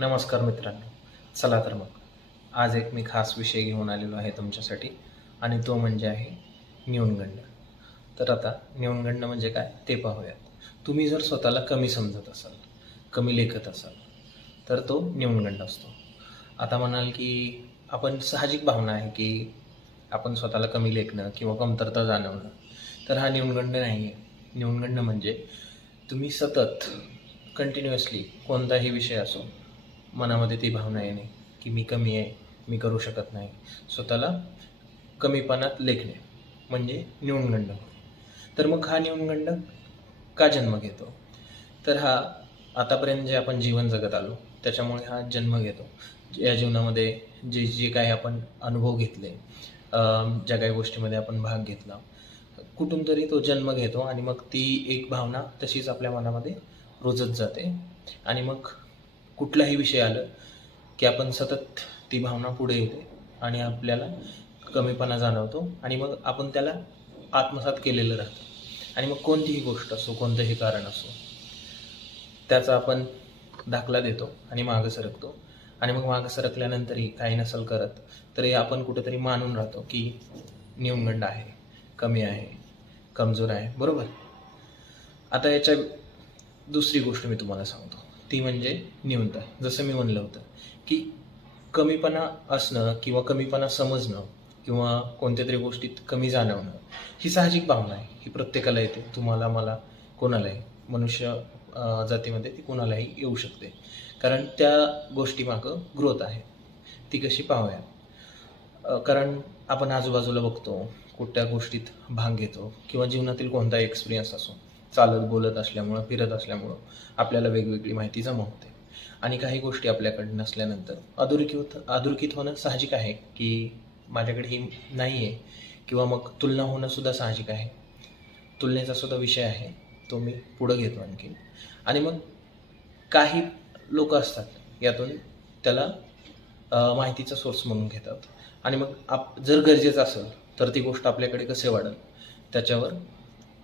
नमस्कार मित्रांनो. चला तर मग. आज एक मी खास विषय घेऊन आलेलो आहे तुमच्यासाठी आणि तो म्हणजे आहे न्यूनगंड. तर आता न्यूनगंड म्हणजे काय ते पाहूयात. तुम्ही जर स्वतःला कमी समजत असाल कमी लेखत असाल तर तो न्यूनगंड असतो. आता म्हणाल की आपण साहजिक भावना आहे की आपण स्वतःला कमी लेखणं किंवा कमतरता जाणवणं तर हा न्यूनगंड नाही आहे. न्यूनगंड म्हणजे तुम्ही सतत कंटिन्युअसली कोणताही विषय असो मनामध्ये ती भावना येणे की मी कमी आहे मी करू शकत नाही. स्वतःला कमीपणात लेखणे म्हणजे न्यूनगंड तर मग हा न्यूनगंड का जन्म घेतो? तर हा आतापर्यंत जे आपण जीवन जगत आलो त्याच्यामुळे हा जन्म घेतो. या जीवनामध्ये जे जे काही आपण अनुभव घेतले ज्या काही गोष्टीमध्ये आपण भाग घेतला कुठून तरी तो जन्म घेतो आणि मग ती एक भावना तशीच आपल्या मनामध्ये रुजत जाते. आणि मग कुठलाही विषय आलं की आपण सतत ती भावना पुढे येते आणि आपल्याला कमीपणा जाणवतो आणि मग आपण त्याला आत्मसात केलेलं राहतं. आणि मग कोणतीही गोष्ट असो कोणतंही कारण असो त्याचा आपण दाखला देतो आणि मागं सरकतो. आणि मग मागं सरकल्यानंतरही काही नसल करत तरी आपण कुठेतरी मानून राहतो की न्यूनगंड आहे कमी आहे कमजोर आहे. बरोबर? आता याच्या दुसरी गोष्ट मी तुम्हाला सांगतो. ती म्हणजे न्यूनता. जसं मी म्हणलं होतं की कमीपणा असणं किंवा कमीपणा समजणं किंवा कोणत्या तरी गोष्टीत कमी जाणवणं ही साहजिक भावना आहे. ही प्रत्येकाला येते. तुम्हाला मला कोणालाही. मनुष्य जातीमध्ये ती कोणालाही येऊ शकते. कारण त्या गोष्टीमागं ग्रोथ आहे. ती कशी पाहूया. कारण आपण आजूबाजूला बघतो कुठल्या गोष्टीत भाग घेतो किंवा जीवनातील कोणताही एक्सपिरियन्स असो. चालत बोलत असल्यामुळं फिरत असल्यामुळं आपल्याला वेगवेगळी माहिती जमा होते आणि काही गोष्टी आपल्याकडे नसल्यानंतर अधोरेखित अधोरेखित होणं साहजिक आहे की माझ्याकडे ही नाही आहे किंवा मग तुलना होणंसुद्धा साहजिक आहे. तुलनेचा सुद्धा विषय आहे तो मी पुढं घेतो आणखी आणि मग काही लोक असतात यातून त्याला माहितीचा सोर्स म्हणून घेतात. आणि मग आप जर गरजेचं असेल तर ती गोष्ट आपल्याकडे कसे वाढेल त्याच्यावर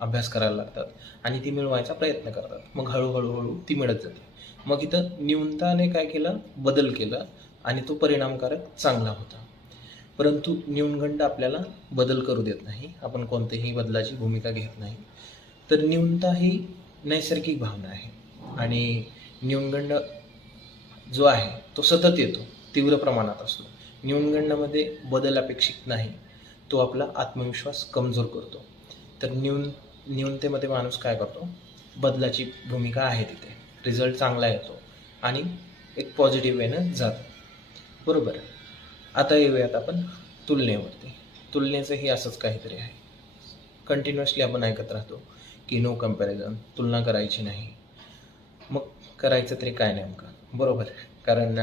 अभ्यास करायला लागतात आणि ती मिळवायचा प्रयत्न करतात. मग हळूहळू हळू ती मिळत जाते. मग इथं न्यूनताने काय केलं? बदल केला आणि तो परिणामकारक चांगला होता. परंतु न्यूनगंड आपल्याला बदल करू देत नाही. आपण कोणत्याही बदलाची भूमिका घेत नाही. तर न्यूनता ही नैसर्गिक भावना आहे. आणि न्यूनगंड जो आहे तो सतत येतो तीव्र प्रमाणात असतो. न्यूनगंडामध्ये बदल अपेक्षित नाही. तो आपला आत्मविश्वास कमजोर करतो. तर न्यून न्यूनतेमध्ये माणूस काय करतो? बदलाची भूमिका आहे तिथे. रिझल्ट चांगला येतो आणि एक पॉझिटिव्ह वेनं जातो. बरोबर? आता येऊयात आपण तुलनेवरती. तुलनेचंही असंच काहीतरी आहे. कंटिन्युअसली आपण ऐकत राहतो की नो कंपॅरिझन तुलना करायची नाही. मग करायचं तरी काय नेमकं? बरोबर? कारण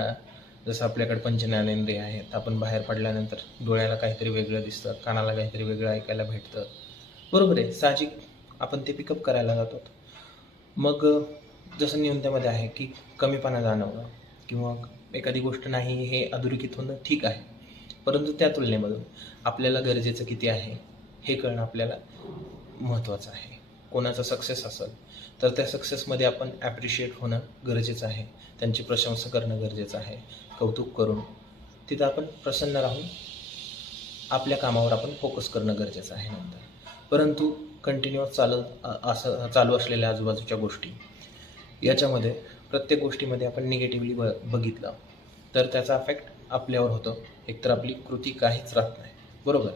जसं आपल्याकडे पंचज्ञानेंद्रिय आहेत आपण बाहेर पडल्यानंतर डोळ्याला काहीतरी वेगळं दिसतं कानाला काहीतरी वेगळं ऐकायला भेटतं. बरोबर आहे? साहजिक आपण ते पिकअप करायला जातो. मग जसं न्यूनतेमध्ये आहे की कमीपणा जाणवणं किंवा एखादी गोष्ट नाही हे अधोरेखित होणं ठीक आहे. परंतु त्या तुलनेमधून आपल्याला गरजेचं किती आहे हे कळणं आपल्याला महत्त्वाचं आहे. कोणाचा सक्सेस असेल तर त्या सक्सेसमध्ये आपण ॲप्रिशिएट होणं गरजेचं आहे. त्यांची प्रशंसा करणं गरजेचं आहे. कौतुक करून तिथं आपण प्रसन्न राहून आपल्या कामावर आपण फोकस करणं गरजेचं आहे नंतर. परंतु कंटिन्युअस चालत असं चालू असलेल्या आजूबाजूच्या गोष्टी. याच्यामध्ये प्रत्येक गोष्टीमध्ये आपण निगेटिव्हली ब बघितलं. तर त्याचा अफेक्ट आपल्यावर होतो. एकतर आपली कृती काहीच राहत नाही. बरोबर?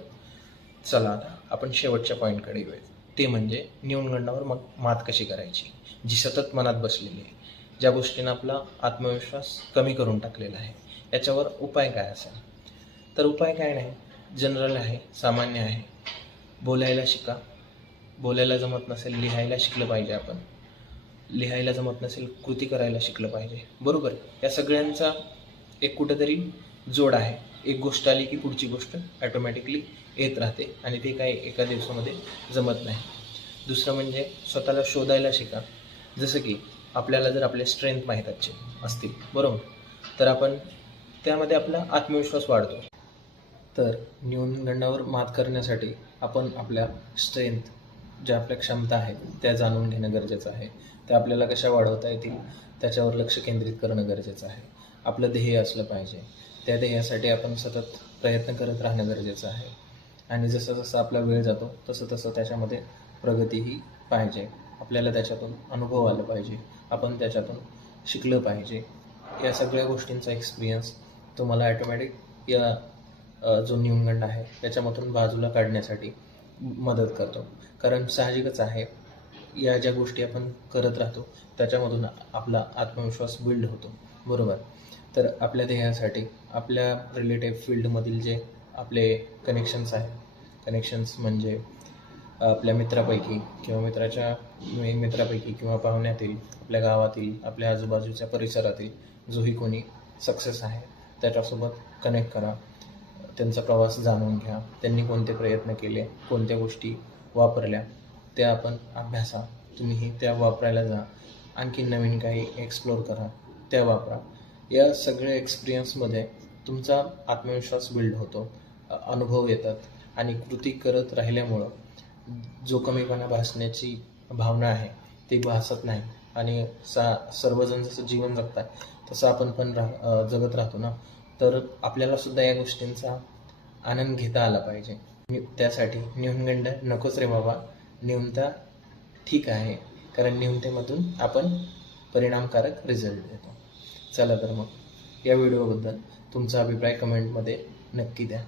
चला आता आपण शेवटच्या पॉईंटकडे येऊया ते म्हणजे न्यूनगंडावर मग मात कशी करायची? जी सतत मनात बसलेली आहे. ज्या गोष्टीनं आपला आत्मविश्वास कमी करून टाकलेला आहे. याच्यावर उपाय काय असेल? तर उपाय काय नाही. जनरल आहे सामान्य आहे. बोलायला शिका. बोलायला जमत नसेल लिहायला शिकलं पाहिजे आपण. लिहायला जमत नसेल कृती करायला शिकलं पाहिजे. बरोबर? या सगळ्यांचा एक कुठंतरी जोड आहे. एक गोष्ट आली की पुढची गोष्ट ॲटोमॅटिकली येत राहते आणि ते काही एका दिवसामध्ये जमत नाही. दुसरं म्हणजे स्वतःला शोधायला शिका. जसं की आपल्याला जर आपले स्ट्रेंथ माहीत असतील बरोबर? तर आपण त्यामध्ये आपला आत्मविश्वास वाढतो. तर न्यूनगंडावर मात करण्यासाठी आपण आपल्या स्ट्रेंथ ज्या आपल्या क्षमता आहेत त्या जाणून घेणं गरजेचं आहे. त्या आपल्याला कशा वाढवता येतील त्याच्यावर लक्ष केंद्रित करणं गरजेचं आहे. आपलं ध्येय असलं पाहिजे. त्या ध्येयासाठी आपण सतत प्रयत्न करत राहणं गरजेचं आहे. आणि जसं जसं आपला वेळ जातो तसं तसं त्याच्यामध्ये प्रगतीही पाहिजे. आपल्याला त्याच्यातून अनुभव आला पाहिजे. आपण त्याच्यातून शिकलं पाहिजे. या सगळ्या गोष्टींचा एक्सपिरियन्स तुम्हाला ॲटोमॅटिक या जो न्यूनगंड आहे त्याच्यामधून बाजूला काढण्यासाठी मदत करतो. कारण साहजिकच आहे. या ज्या गोष्टी आपण करत राहतो त्याच्यामधून आपला आत्मविश्वास बिल्ड होतो. बरोबर? तर आपल्या ध्येयासाठी आपल्या रिलेटिव्ह फील्डमधील जे आपले कनेक्शन्स आहेत कनेक्शन्स म्हणजे आपल्या मित्रापैकी किंवा मित्राच्या मित्रापैकी किंवा पाहुण्यातील आपल्या गावातील आपल्या आजूबाजूच्या परिसरातील जोही कोणी सक्सेस आहे त्याच्यासोबत कनेक्ट करा. त्यांचा प्रवास जाणून घ्या. त्यांनी कोणते प्रयत्न केले कोणत्या गोष्टी वापरल्या त्या आपण अभ्यासा. तुम्हीही त्या वापरायला जा. आणखी नवीन काही एक्सप्लोर करा त्या वापरा. या सगळ्या एक्सपिरियन्समध्ये तुमचा आत्मविश्वास बिल्ड होतो. अनुभव येतात आणि कृती करत राहिल्यामुळं जो कमीपणा भासण्याची भावना आहे ती भासत नाही. आणि सा सर्वजण जसं जीवन जगतात तसं आपण पण राह जगत राहतो ना. तर आपल्याला सुद्धा या गोष्टींचा आनंद घेता आला पाहिजे. नि- त्यासाठी न्यूनगंड नकोच रे बाबा. न्यूनता ठीक आहे. कारण न्यूनतेमधून आपण परिणामकारक रिझल्ट देतो. चला तर मग या व्हिडिओबद्दल तुमचा अभिप्राय कमेंटमध्ये नक्की द्या.